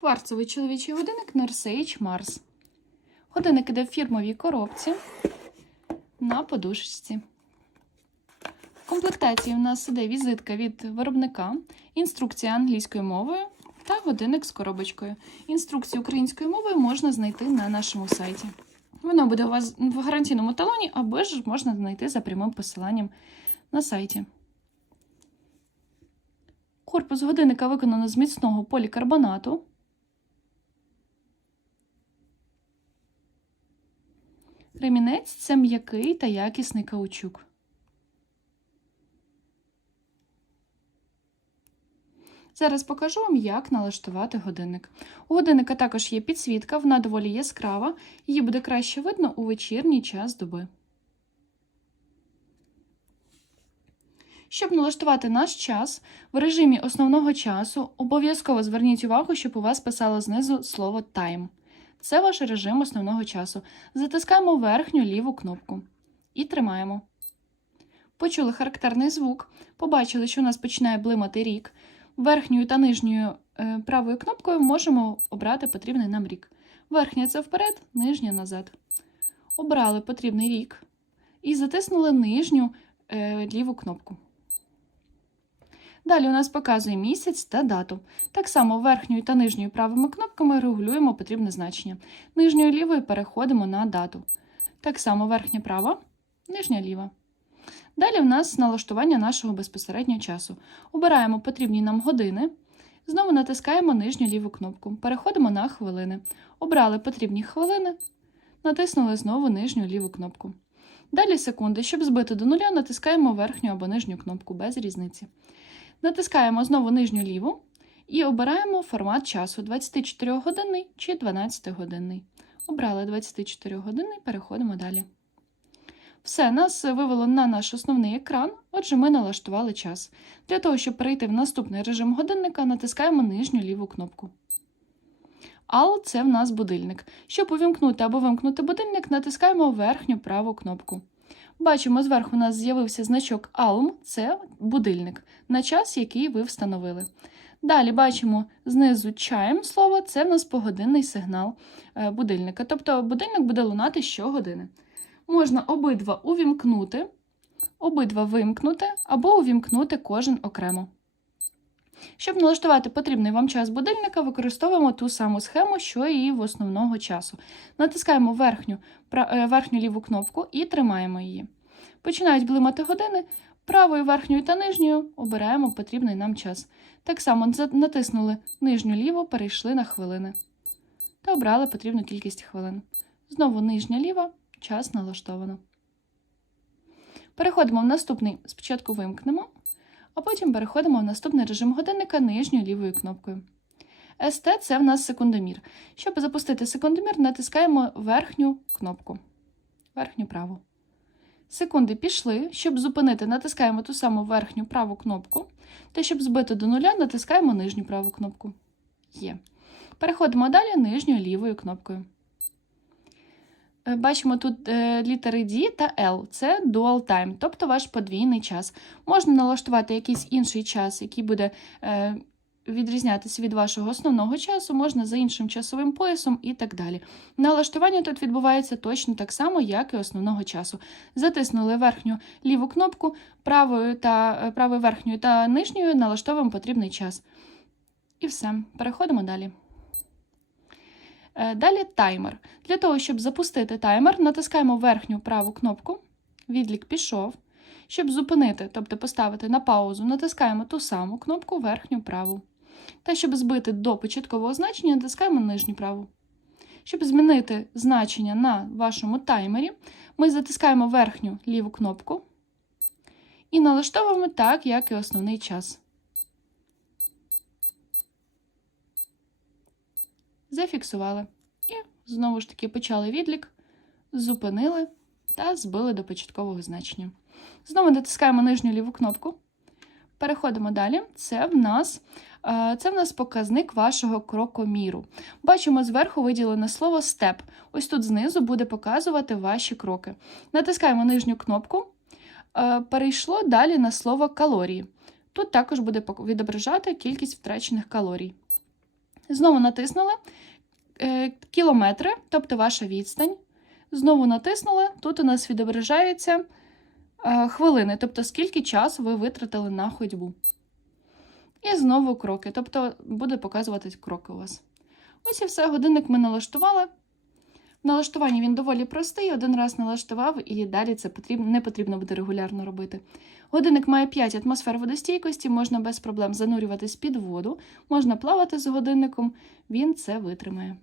Кварцевий чоловічий годинник Norsage Mars. Годинник іде в фірмовій коробці на подушечці. В комплектації в нас іде візитка від виробника, інструкція англійською мовою та годинник з коробочкою. Інструкцію українською мовою можна знайти на нашому сайті. Воно буде у вас в гарантійному талоні, або ж можна знайти за прямим посиланням на сайті. Корпус годинника виконано з міцного полікарбонату. Ремінець це м'який та якісний каучук. Зараз покажу вам, як налаштувати годинник. У годинника також є підсвітка, вона доволі яскрава, її буде краще видно у вечірній час доби. Щоб налаштувати наш час в режимі основного часу, обов'язково зверніть увагу, щоб у вас писало знизу слово Time. Це ваш режим основного часу. Затискаємо верхню ліву кнопку і тримаємо. Почули характерний звук, побачили, що у нас починає блимати рік. Верхньою та нижньою е, правою кнопкою можемо обрати потрібний нам рік. Верхня це вперед, нижня назад. Обрали потрібний рік і затиснули нижню е, ліву кнопку. Далі у нас показує місяць та дату. Так само верхньою та нижньою правими кнопками регулюємо потрібне значення. Нижньою лівою переходимо на дату. Так само верхня права, нижня ліва. Далі в нас налаштування нашого безпосереднього часу. Обираємо потрібні нам години. Знову натискаємо нижню ліву кнопку. Переходимо на хвилини. Обрали потрібні хвилини, натиснули знову нижню ліву кнопку. Далі секунди. Щоб збити до нуля, натискаємо верхню або нижню кнопку без різниці. Натискаємо знову нижню ліву і обираємо формат часу 24 годинний чи 12 годинний. Обрали 24 годинний, переходимо далі. Все, нас вивело на наш основний екран, отже, ми налаштували час. Для того, щоб перейти в наступний режим годинника, натискаємо нижню ліву кнопку. AL – це в нас будильник. Щоб увімкнути або вимкнути будильник, натискаємо верхню праву кнопку. Бачимо, зверху у нас з'явився значок ALM – це будильник на час, який ви встановили. Далі бачимо знизу чаєм слово це в нас погодинний сигнал е, будильника. Тобто будильник буде лунати щогодини. Можна обидва увімкнути, обидва вимкнути або увімкнути кожен окремо. Щоб налаштувати потрібний вам час будильника, використовуємо ту саму схему, що і в основного часу. Натискаємо верхню, е, верхню ліву кнопку і тримаємо її. Починають блимати години, правою, верхньою та нижньою обираємо потрібний нам час. Так само натиснули нижню ліву, перейшли на хвилини та обрали потрібну кількість хвилин. Знову нижня ліва, час налаштовано. Переходимо в наступний, спочатку вимкнемо, а потім переходимо в наступний режим годинника нижньою лівою кнопкою. СТ це в нас секундомір. Щоб запустити секундомір, натискаємо верхню кнопку, верхню праву. Секунди пішли. Щоб зупинити, натискаємо ту саму верхню праву кнопку. Та щоб збити до нуля, натискаємо нижню праву кнопку. Є. Переходимо далі нижньою лівою кнопкою. Е, Бачимо тут е, літери D та L. Це dual time, тобто ваш подвійний час. Можна налаштувати якийсь інший час, який буде е, відрізнятися від вашого основного часу, можна за іншим часовим поясом і так далі. Налаштування тут відбувається точно так само, як і основного часу. Затиснули верхню ліву кнопку, правою та правою верхньою та нижньою налаштовуємо потрібний час. І все, переходимо далі. Е, Далі таймер. Для того, щоб запустити таймер, натискаємо верхню праву кнопку, відлік пішов. Щоб зупинити, тобто поставити на паузу, натискаємо ту саму кнопку верхню праву. Та щоб збити до початкового значення, натискаємо нижню праву. Щоб змінити значення на вашому таймері, ми затискаємо верхню ліву кнопку і налаштовуємо так, як і основний час. Зафіксували. Знову ж таки почали відлік, зупинили та збили до початкового значення. Знову натискаємо нижню ліву кнопку. Переходимо далі. Це в нас, е, це в нас показник вашого крокоміру. Бачимо зверху виділене слово степ. Ось тут знизу буде показувати ваші кроки. Натискаємо нижню кнопку. Е, Перейшло далі на слово калорії. Тут також буде відображати кількість втрачених калорій. Знову натиснули кілометри, тобто ваша відстань. Знову натиснули. Тут у нас відображаються е, хвилини, тобто скільки часу ви витратили на ходьбу. І знову кроки, тобто буде показувати кроки у вас. Ось і все, годинник ми налаштували. В налаштуванні він доволі простий, один раз налаштував, і далі це потрібно, не потрібно буде регулярно робити. Годинник має 5 атмосфер водостійкості, можна без проблем занурюватись під воду, можна плавати з годинником, він це витримає.